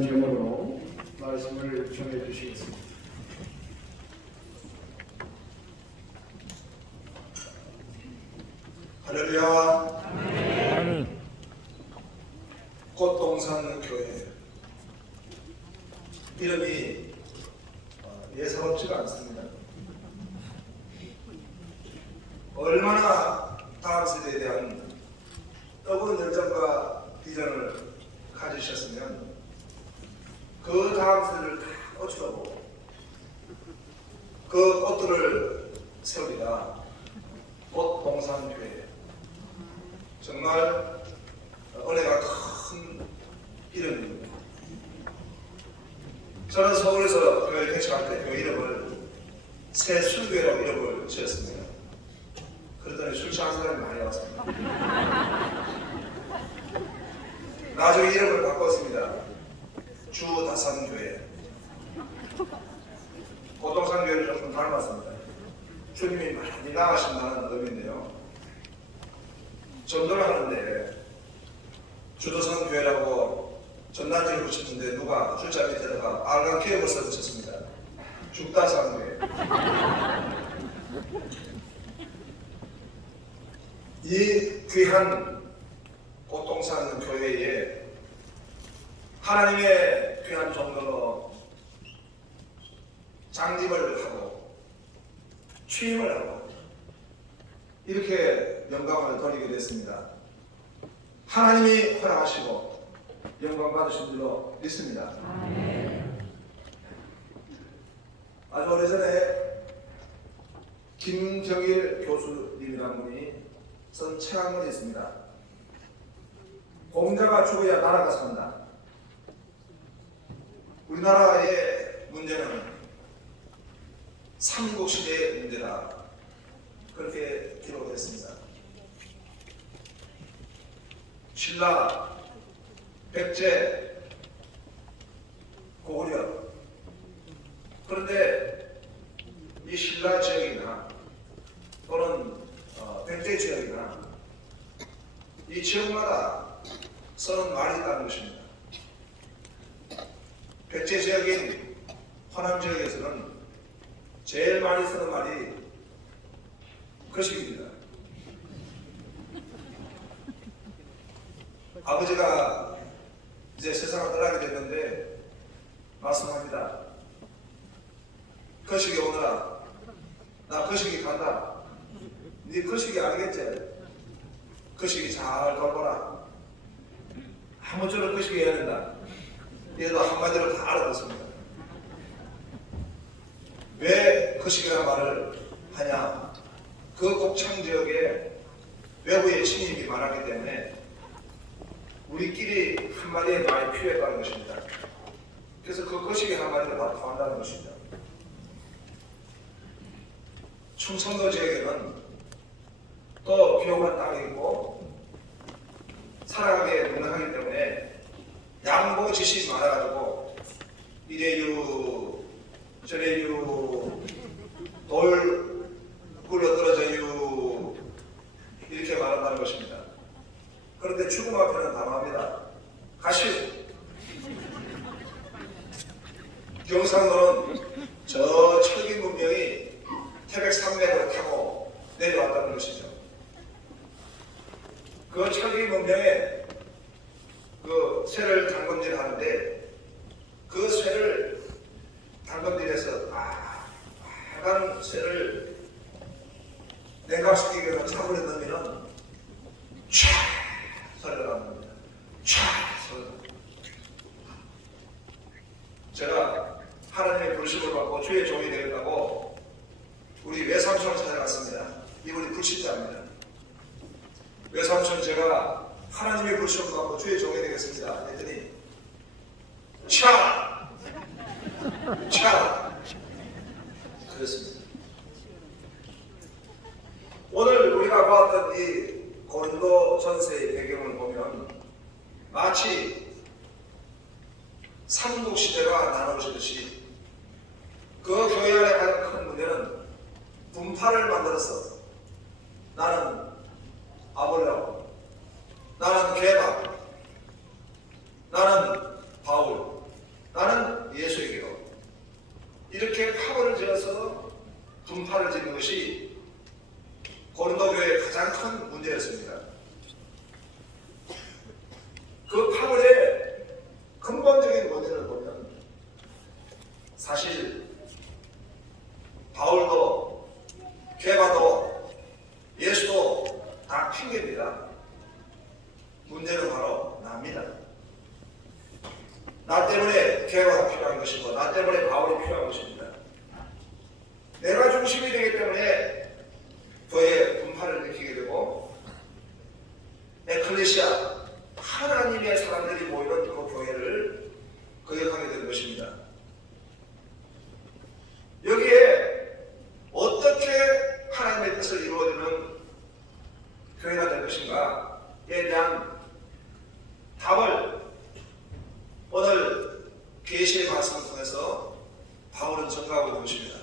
제목으로 말씀을 전해 주시겠습니다. 할렐루야. 아멘. 꽃동산교회 이름이 예사롭지가 않습니다. 얼마나 다음 세대에 대한 뜨거운 열정과 비전을 가지셨으면 그 다음 세대를 다 꽃으로 그 꽃들을 세우리라. 꽃동산교회 정말 은혜가 큰 이름입니다. 저는 서울에서 교회 개척할 때 그 이름을 새술교회라고 이름을 지었습니다. 그러더니 술 취한 사람이 많이 왔습니다. 나중에 이름을 바꿨습니다. 주다산교회. 꽃동산교회를 조금 닮았습니다. 주님이 많이 나가신다는 의미인데요. 전도를 하는데 주도산교회라고 전단지를 붙였는데 누가 줄자 밑에다가 알간 케이블을 붙였습니다. 죽다산교회. 이 귀한 꽃동산 교회에 하나님의 귀한 종로로 장집을 하고 취임을 하고 이렇게 영광을 돌리게 됐습니다. 하나님이 허락하시고 영광 받으신 줄로 믿습니다. 아주 오래전에 김정일 교수님이라는 분이 쓴 책 한 권이 있습니다. 공자가 죽어야 나라가 산다. 우리나라의 문제는 삼국시대의 문제다. 그렇게 기록했습니다. 신라, 백제, 고구려. 그런데 이 신라 지역이나 또는 백제 지역이나 이 지역마다 쓰는 말이 있다는 것입니다. 백제 지역인 호남 지역에서는 제일 많이 쓰는 말이 거식입니다. 아버지가 이제 세상을 떠나게 됐는데 말씀합니다. 거식이 오너라. 나 거식이 간다. 네 거식이 알겠지? 거식이 잘 돌보라. 아무쪼록 거식이 해야 된다. 얘도 한마디로 다 알아듣습니다. 왜 거식이라는 말을 하냐? 그 곡창 지역에 외부의 침입이 많았기 때문에 우리끼리 한마디의 말이 필요했다는 것입니다. 그래서 그 거식이 한마디로 다 통한다는 것입니다. 충청도 지역에는 또 비옥한 땅이 있고 살아가기에 넉넉하기 때문에 양보지식이 많아가지고 이래유 저래유 돌 굴러 떨어져유 이렇게 말한다는 것입니다. 그런데 죽음 앞에는 담합니다. 가시오. 경상도는 저 철기 문명이 태백산맥을 타고 내려왔다는 것이죠. 그 철기 문명에 그 쇠를 당근질 하는데 그 쇠를 당근질해서 빨간 쇠를 냉각시키기 위해서 차분에 넣으면 촤 소리가 납니다. 촤 소리가. 제가 하나님의 불신을 받고 주의 종이 되겠다고 우리 외삼촌을 찾아갔습니다. 이분이 불신자입니다. 외삼촌 제가 하나님의 불신을 받고 주의 종이 되겠습니다. 했더니 차! 그랬습니다. 오늘 우리가 보았던 이 고린도 전서의 배경을 보면 마치 삼국시대가 나눠지듯이 그 교회 안에 가장 큰 문제는 분파를 만들어서 나는 아볼로, 나는 게바, 나는 바울, 사실 바울도 게바도 예수도 다 핑계입니다. 문제는 바로 나입니다. 나 때문에 게바가 필요한 것이고 나 때문에 바울이 필요한 것입니다. 내가 중심이 되기 때문에 교회의 분파를 느끼게 되고 에클레시아 하나님의 사람들이 모이는 그 교회를 거역하게 되는 것입니다. 여기에 어떻게 하나님의 뜻을 이루어주는 교회가 될 것인가에 대한 답을 오늘 계시의 말씀을 통해서 바울은 전가하고 있는 것입니다.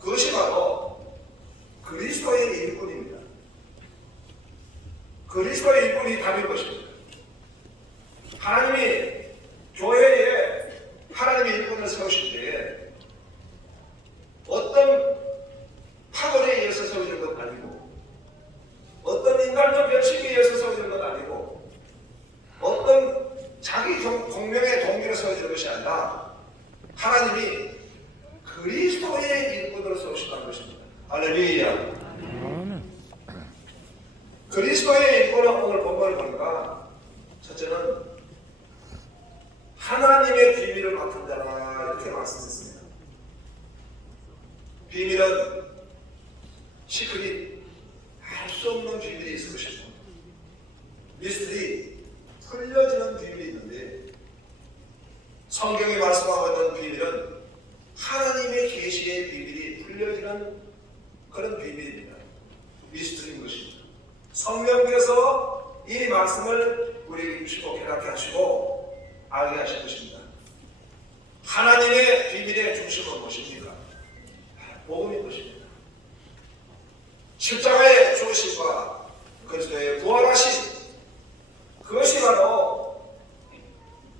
그것이 바로 그리스도의 일꾼입니다. 그리스도의 일꾼이 답인 것입니다. 하나님이 교회에 하나님의 일꾼을 세우실 때에 어떤 파벌에 의해서 세우는 것 아니고 어떤 인간적 별칙에 의해서 세우는 것 아니고 어떤 자기 공명의 동기로 세워지는 것이 아니라 하나님이 그리스도의 일꾼으로 세우신다는 것입니다. 할렐루야. 그리스도의 일꾼은 오늘 본문을 보니까 첫째는 하나님의 비밀을 맡은 자라 이렇게 말씀했습니다. 비밀은 시크릿, 알 수 없는 비밀이 있을 것이고 미스터리, 흘려지는 비밀이 있는데 성경이 말씀하고 있는 비밀은 하나님의 계시의 비밀이 풀려지는 그런 비밀입니다. 미스터리인 것입니다. 성령께서 이 말씀을 우리에게 주시고 깨닫게 하시고 알게 하신 것입니다. 하나님의 비밀의 중심은 무엇입니까? 복음인 것입니다. 십자가의 죽으심과 그리스도의 부활하심, 그것이 바로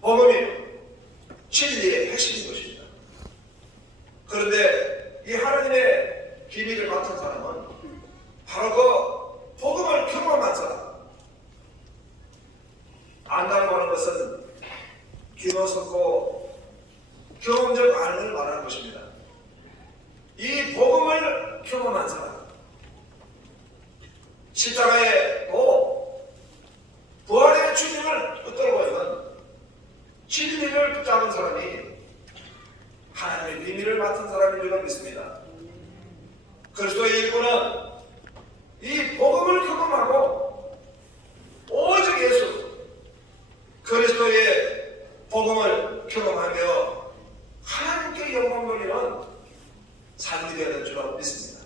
복음이요 진리의 핵심인 것입니다. 그런데 이 하나님의 비밀을 맡은 사람은 바로 그 복음을 경험한 사람. 안다고 하는 것은 귀노섭고 경험적 안을 말하는 것입니다. 이 복음을 경험한 사람, 십자가의 부활의 주님을 붙들고 있는 진리를 붙잡은 사람이 하나님의 비밀을 맡은 사람인 줄 믿습니다. 그리스도의 일꾼은 이 복음을 경험하고 오직 예수 그리스도의 복음을 경험하며 하나님께 영광 돌리는 삶이 되어야 될 줄 믿습니다.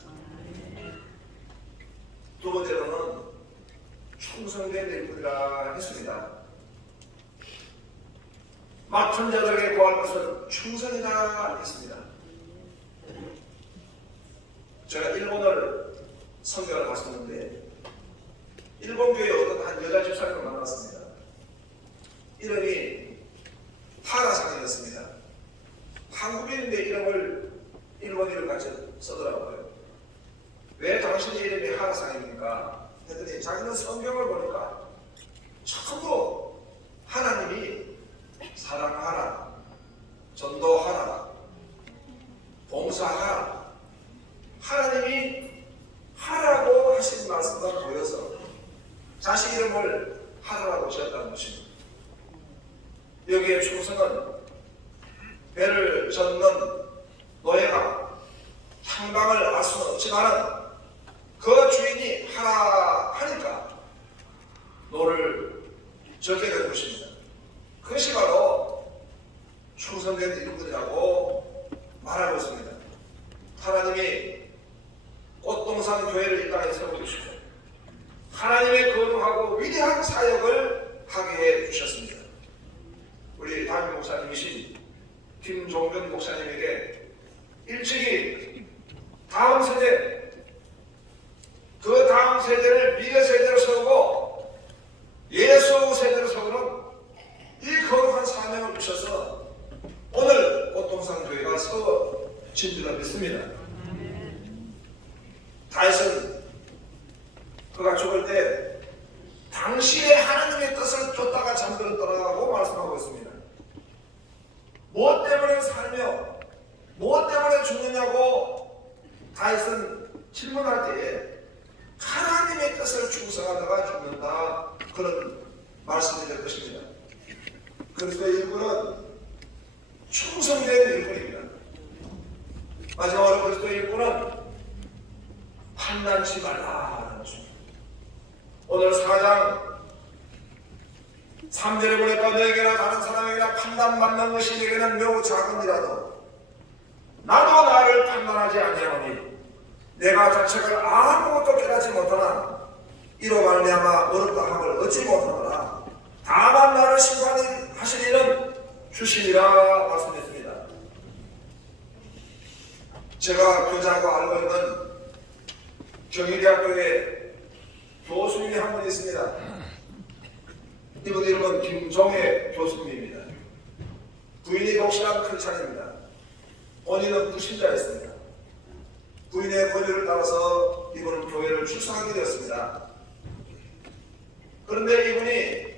두 번째로는 충성된 일꾼이라 했습니다. 맡은 자들에게 구할 것은 충성이다 했습니다. 제가 일본을 선교를 갔었는데 일본 교회에 어떤 한 여자 집사님을 만났습니다. 이름이 하라상이었습니다. 한국인인데 이름을 일본 이름 같이 쓰더라고요. 왜 당신의 이름이 하라상입니까? 했더니 자기는 성경을 보니까 전부 하나님이 사랑하라, 전도하라, 봉사하라, 하나님이 하라고 하신 말씀과 보여서 자식 이름을 하라고 지었다는 것입니다. 여기에 충성은 배를 젓는 노예가 향방을 알 수는 없지만 그 주인이 하라 하니까 노를 젓게 된 것입니다. 그것이 바로 충성된 일꾼이라고 말하고 있습니다. 하나님이 꽃동산 교회를 이 땅에 세워주시고 하나님의 거룩하고 위대한 사역을 하게 해 주셨습니다. 우리 담임 목사님이신 김종변 목사님에게 일찍이 다음 세대, 그 다음 세대를 미래 세대로 세우고 예수 세대로 세우는 이 거룩한 사명을 주셔서 오늘 꽃동산 교회가 세워진 줄 믿습니다. 다윗은 그가 죽을 때 당시에 하나님의 뜻을 쫓다가 잠들었더라고 말씀하고 있습니다. 무엇 때문에 살며 무엇 때문에 죽느냐고 다윗은 질문할 때에 하나님의 뜻을 충성하다가 죽는다, 그런 말씀이 될 것입니다. 그리스도의 일꾼은 충성된 일꾼입니다. 마지막으로 그리스도의 일꾼은 판단치 말라는 것입니다. 오늘 4장 3절에 보니까 너에게나 다른 사람에게나 판단받는 것이 내게는 매우 작은이라도 나도 나를 판단하지 아니하노니 내가 자책을 아무것도 깨닫지 못하나 이로 말미암아 어렵다 함을 얻지 못하노라. 다만 나를 심판하실 이는 주시니라 말씀했습니다. 제가 교장하고 알고 있는 경희대학교에 교수님이 한 분 있습니다. 이분 이름은 김종혜 교수님입니다. 부인이 독실한 크리스찬입니다. 본인은 불신자였습니다. 부인의 권유를 따라서 이분은 교회를 출석하게 되었습니다. 그런데 이분이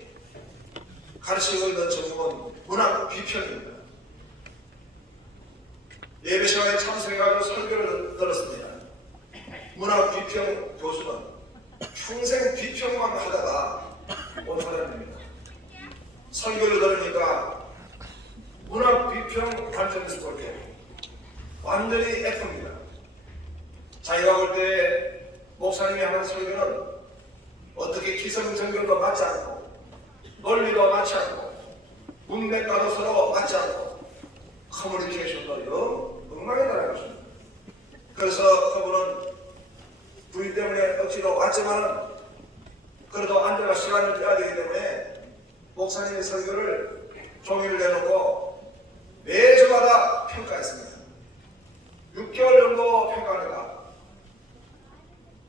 가르치고 있는 전공은 문학 비평입니다. 예배 시간에 참석해가지고 설교를 들었습니다. 문학 비평 교수는 평생 비평만 하다가 온 사람입니다. 설교를 들으니까 문학 비평 관점에서 볼 때 완전히 F입니다. 자기가 볼 때 목사님이 하는 설교는 어떻게 기성정교도 맞지 않고 논리도 맞지 않고 문맥과도 서로 맞지 않고 커뮤니케이션도 엉망이다라는 것입니다. 그래서 그분은 부인 때문에 억지로 왔지만은 그래도 앉아가 시간을 떼야 되기 때문에 목사님의 설교를 종이를 내놓고 매주마다 평가했습니다. 6개월 정도 평가하다가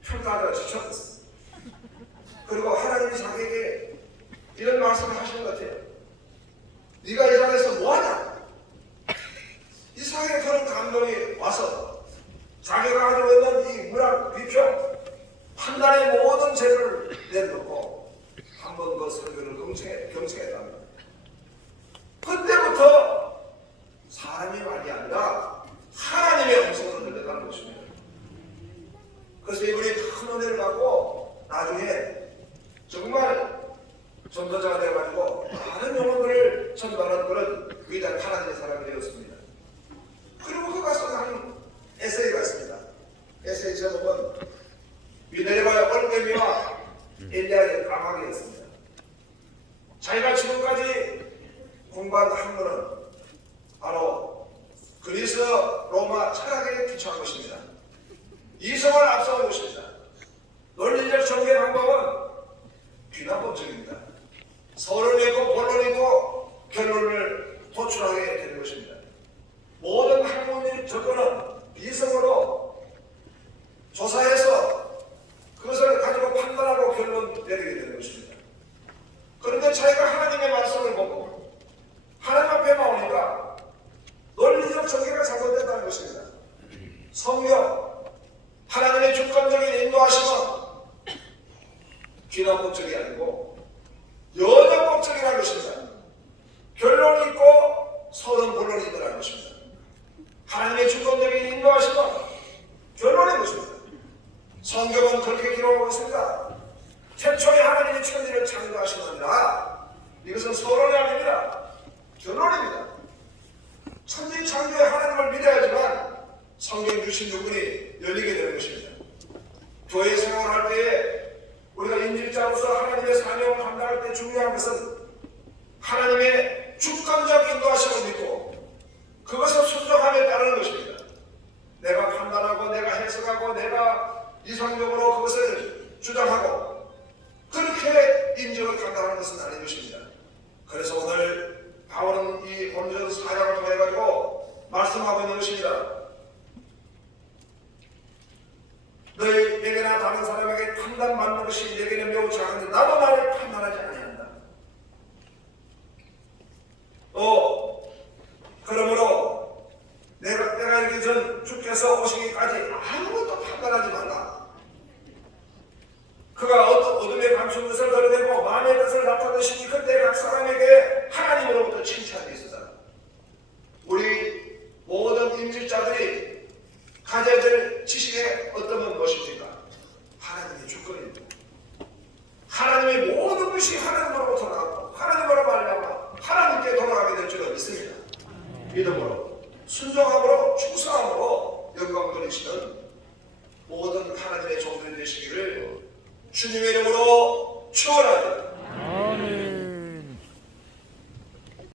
평가하다가 지쳤어요. 그리고 하나님이 자기에게 이런 말씀을 하시는 것 같아요. 네가 이 자리에서 뭐하냐? 이상하게 그런 감동이 와서 자기가 가지고 있는 이 문학 비평 판단의 모든 죄를 내놓고 한 번 그 설교를 경청했답니다. 그때부터 사람의 말이 아니라 하나님의 음성으로 들렸다는 것입니다. 그래서 이분이 큰 은혜를 받고 나중에 정말 전도자가 되어가지고 많은 영혼들을 전도하는 그런 위대한 하나님의 사람이 되었습니다. 그리고 그가 써한 에세이가 있습니다. 에세이 제목은 미네르바의 올빼미와 엘리야의 까마귀였습니다. 자기가 지금까지 공부한 학문은 바로 그리스 로마 철학에 기초한 것입니다. 이성을 앞서는 것입니다. 논리적 전개 방법은 귀납법적입니다. 서론이고 본론이고 결론을 도출하게 되는 것입니다. 모든 학문의 접근은 이성으로 조사해서 그것을 가지고 판단하고 결론 내리게 되는 것입니다. 그런데 자기가 하나님의 말씀을 보고 하나님 앞에 나오니까 논리적 전개가 잘못됐다는 것입니다. 성경, 하나님의 주권적인 인도하심은 귀납법적이 아니고 연역법적이라는 것입니다. 결론이 있고 서론 본론이 있다는 것입니다. 하나님의 주권적인 인도하심은 결론인 것입니다. 성경은 그렇게 기록하고 있습니다. 최초에 하나님이 천지를 창조하시느니라. 이것은 서론이 아닙니다. 결론입니다. 천지 창조에 하나님을 믿어야지만 성경 주신 요건이 열리게 되는 것입니다. 교회 생활할 때에 우리가 인질자로서 하나님의 사명을 감당할 때 중요한 것은 하나님의 주권적 인도하심을 믿고 그것을 순종함에 따르는 것입니다. 내가 판단하고 내가 해석하고 내가 이성적으로 그것을 주장하고 그렇게 인정을 감당하는 것은 아닌 것입니다. 그래서 오늘 바울은 이 본전 4장을 통해 가지고 말씀하고 있는 것입니다. 너희에게나 다른 사람에게 판단받는 것이 내게는 매우 작은데 나도 나를 판단하지 아니한다. 또 그러므로 내가 이르기 전 주께서 오시기까지 아무것도 판단하지 말라. 그가 어둠에 감춘 것을 드러내고 마음의 뜻을 나타내시니 그때 각 사람에게 하나님으로부터 칭찬이 있으다. 우리 모든 인질 계시는 모든 하나님의 종들이 되시기를 주님의 이름으로 축원합니다.